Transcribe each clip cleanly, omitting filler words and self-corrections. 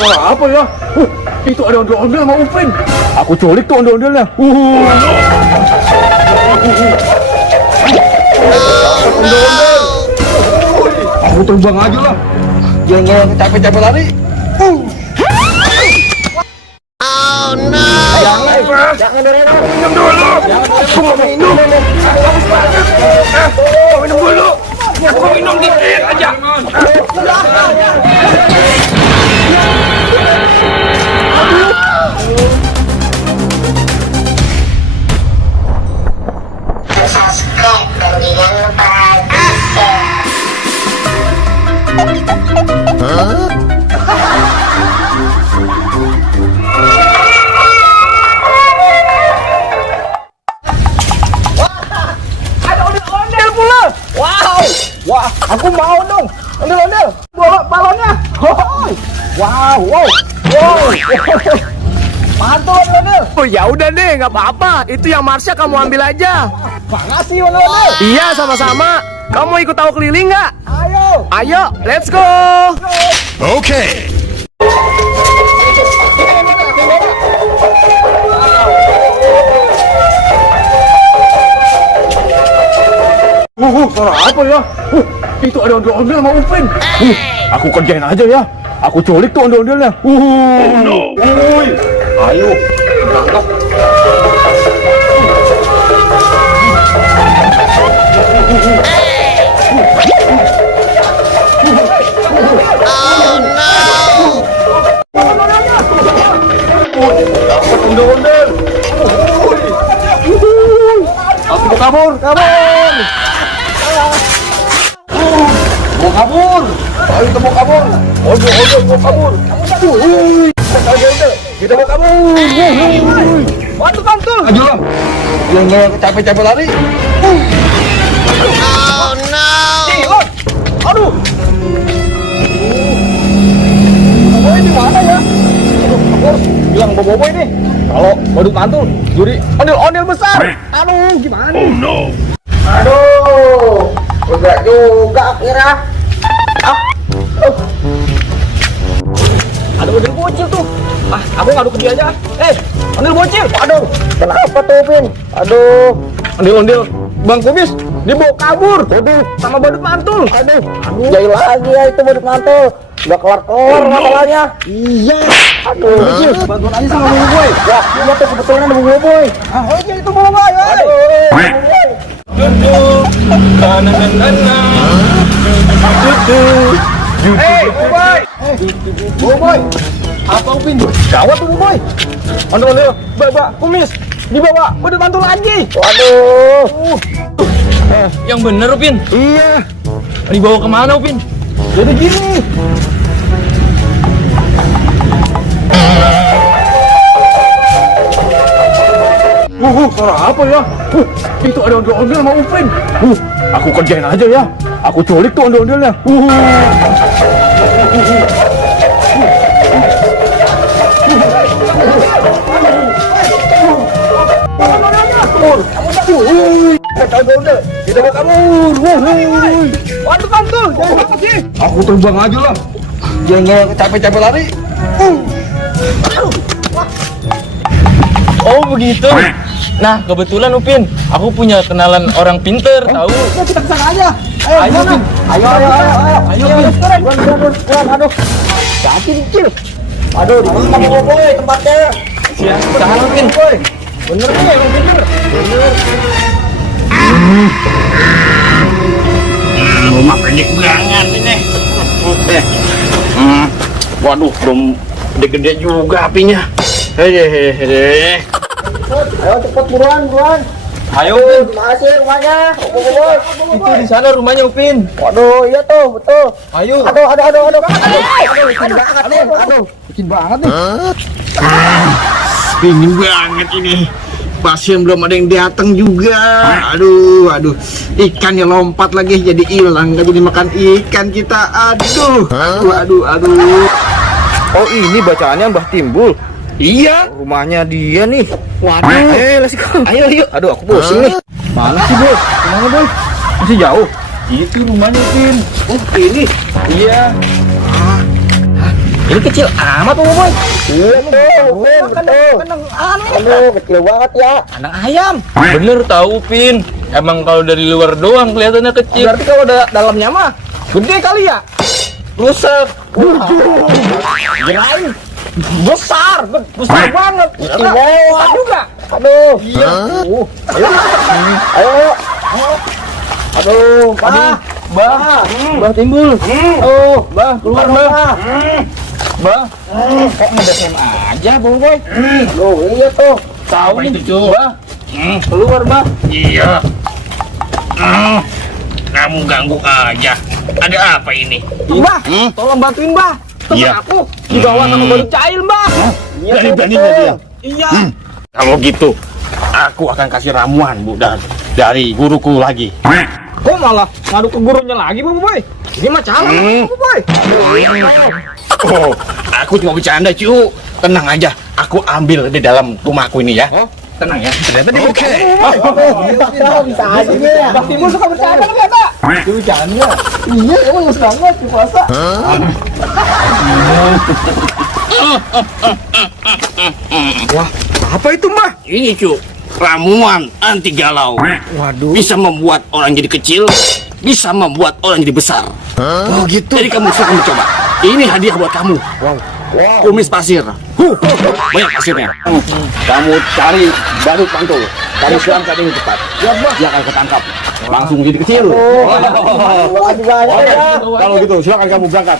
Suara apa ya? Itu ada ondel-ondel sama Upin. Aku culik tuh ondel-ondelnya. Ondel-ondel. Aku terbang aja lah. Jangan capek-capek lari. Oh no! Jangan minum dulu. Aku mau minum. Bagus banget. Minum dulu. Aku minum dikit aja. Subscribe dan jangan lupa share. Ada ondel-ondel pula. Wow. Wah, aku mau dong. Ondel-ondel. Balonnya. Wow. Mantul ondel-ondel. Oh ya udah deh, nggak apa-apa. Itu yang Marsha kamu ambil aja. Makasih ondel-ondel. Iya, sama-sama. Kamu ikut tahu keliling nggak? Ayo, let's go. Okay. Suara apa ya? Itu ada ondel-ondel sama Upin. Aku kerjain aja ya. Aku culik tuh ondel-ondelnya. Ayo, berangkat. Dapat ondel-ondel. Aku mau kabur. Mau kabur. Ayo kita mau kabur. Ondel mau kabur. Kita mau kabur. Mantul. Ayo lah. Jangan capek-capek lari. Oh no! Aduh. Boboiboy di mana ya? Aku harus bilang Boboiboy nih. Kalau badut mantul, juri ondel-ondel besar. Aduh, gimana nih? Aduh, enggak juga kira. Ada ondel bocil tuh. Aku ngadu ke dia aja. Ondel bocil. Aduh, kenapa tuh, Pin? Aduh, ondel-ondel Bang Kumis dibawa kabur. Aduh, sama badut mantul. Aduh. Jahil lagi ya itu badut mantul. Udah kelar-kelar masalahnya. Iya. Aduh, bantuan aja sama Boboiboy. Wah, iya tuh kebetulan ada Boboiboy. Oke itu Boboiboy. Boboiboy. Apa Upin? Gawat tuh Boboiboy. Ondel-ondel, Mbak Kumis dibawa badut mantul lagi. Waduh. Yang bener, Upin. Iya. Dibawa kemana, Upin? Jadi gini. Suara apa ya? Itu ada ondel-ondel sama Upin. Aku kerjain aja ya. Aku culik tuh ondel-ondelnya. Kita mau kabur. Mantul. Aku terbang aja lah. Jangan capek-capek lari. Oh begitu. Nah kebetulan Upin, aku punya kenalan orang pinter, tahu? Kita kesana aja. Ayo, Upin. Ayo. Aduh. Kaki kecil. Aduh, di mana Boboiboy tempatnya? Siap, tahan Upin. Bener nih, bener. Rumah pendek banget ini. Waduh, belum gede-gede juga apinya. Hehehe. Ayo cepet buruan. Ayo Upin. Mana sih rumahnya? Boboiboy. Itu di sana rumahnya Upin. Waduh, iya tuh, betul. Ayo. Aduh. Bikin banget nih. Dingin banget ini. Pasien belum ada yang datang juga. Aduh. Ikannya lompat lagi jadi hilang. Gak jadi makan ikan kita. Aduh. Oh, ini bacaannya Mbah Timbul. Iya. Rumahnya dia nih. Waduh. Let's go. Ayo. Aduh, aku pusing nih. Mana sih, Bos? Kemana, Boy? Masih jauh. Itu rumahnya Upin. Oh, ini. Iya. Ini kecil amat Bang Boy. Iya betul, betul. Aduh, kecil banget ya. Kandang ayam. Bener tahu Upin. Emang kalau dari luar doang kelihatannya kecil. Berarti kalau dalamnya mah gede kali ya? Rusak. Kirain besar banget. Istimewa. Besar juga. Aduh. Iya. Ayo. Aduh, Bah, bah timbul. Oh, bah keluar bah. Bah, kok ngedekem aja Bang Boy? Loh, iya tuh. Tahu Apa nih, itu, Cu? bah. Keluar bah. Iya. Kamu ganggu aja. Ada apa ini? Bah, tolong bantuin bah. Temen Iya. aku dibawa sama baru cair bah. Berani-beraninya dia. Iya. Kalau gitu, aku akan kasih ramuan, Bu, dari guruku lagi. Kok malah ngadu ke gurunya lagi Bang Boy? Ini mah calon Bang Boy. Oh, aku cuma bercanda, Cu. Tenang aja, aku ambil di dalam rumahku ini ya. Tenang ya. Ternyata dia Bisa aja ya. Bah Timbul suka bercanda kan kata? Itu bercanda. Iya, emang nggak banget di puasa. Wah, apa itu Mbah? Ini, Cu. Ramuan anti galau. Waduh. Bisa membuat orang jadi kecil, bisa membuat orang jadi besar. Oh gitu. Jadi kamu suka mencoba. Ini hadiah buat kamu. Wow. Kumis pasir. Banyak pasirnya. Kamu cari badut mantul. Kamu siram saat ini cepat. Dia akan ketangkap. Langsung jadi kecil. Makasih banyak ya. Kalau gitu, silakan kamu berangkat.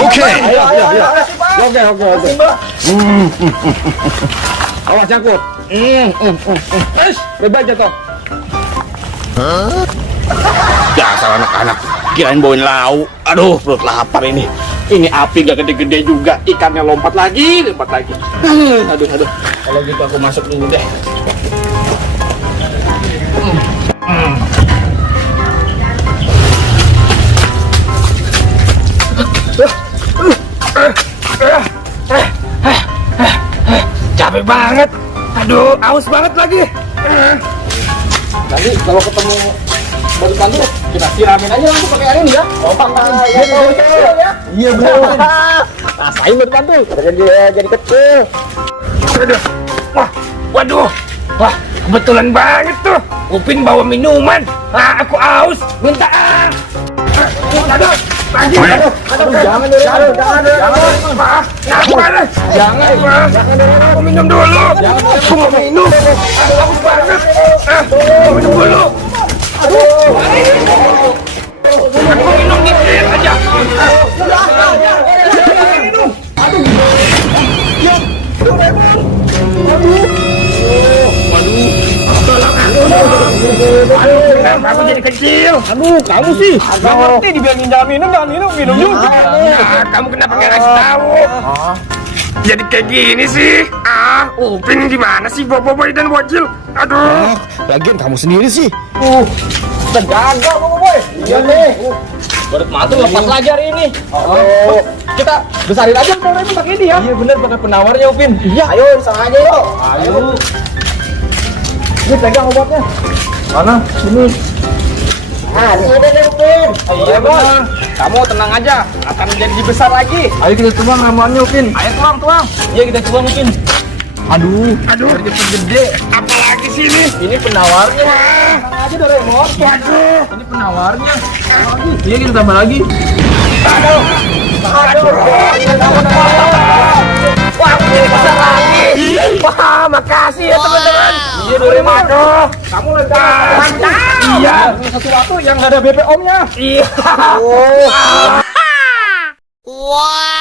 Oke. Ayo. Oke. Awas cangkut. Bebas jatuh. Dasar anak-anak. Kirain bawain lauk. Aduh, perut lapar ini. Ini api gak gede-gede juga. Ikannya lompat lagi. Aduh. Kalau gitu aku masuk dulu deh. Capek banget. Aduh, aus banget lagi. Nanti kalau ketemu baru kantor kita siramin aja langsung pakai air ini ya. Oh, pakai ya. Iya benar. Rasain baru bantu. Jadi kecil. Waduh. Wah, kebetulan banget tuh. Upin bawa minuman. Aku aus. Minta. Aduh, lagi. Aduh, jangan dulu. Jangan. Aku minum dulu. Aku mau minum. Aduh, haus banget. Mau minum dulu. Aku minum dikit aja. Kenapa aku jadi kecil? Aduh, kamu sih. Gak ngerti dibilangin jangan minum juga. Nah, kamu kenapa nggak kasih tahu? Jadi kayak gini sih. Upin gimana sih, Boboiboy dan Bocil? Aduh. Lagian kamu sendiri sih. Gagal Bang Boy. Iya nih. Baru mantul lepas lagi hari ini. Kita besarin aja Bang Boy pakai ini ya. Iya bener pakai penawarnya Upin. Iya, ayo sama aja yuk. Ayo. Ini pegang obatnya. Mana? Sini. Ah, di sini nih, Upin. Iya benar. Kamu tenang aja, akan menjadi besar lagi. Ayo kita tuang ramuannya Upin. Ayo tuang. Iya kita tuang Upin. Aduh. Gede. Apalagi sih ini? Ini penawarnya. Tenang aja Doraemon. Waduh. Ini penawarnya. Iya kita tambah lagi. Wah, ini besar lagi. Wah, makasih ya teman-teman. Iya Doraemon. Aduh, kamu lega. Mantap. Iya, ini sesuatu yang nggak ada BPOM-nya. Iya. Wow.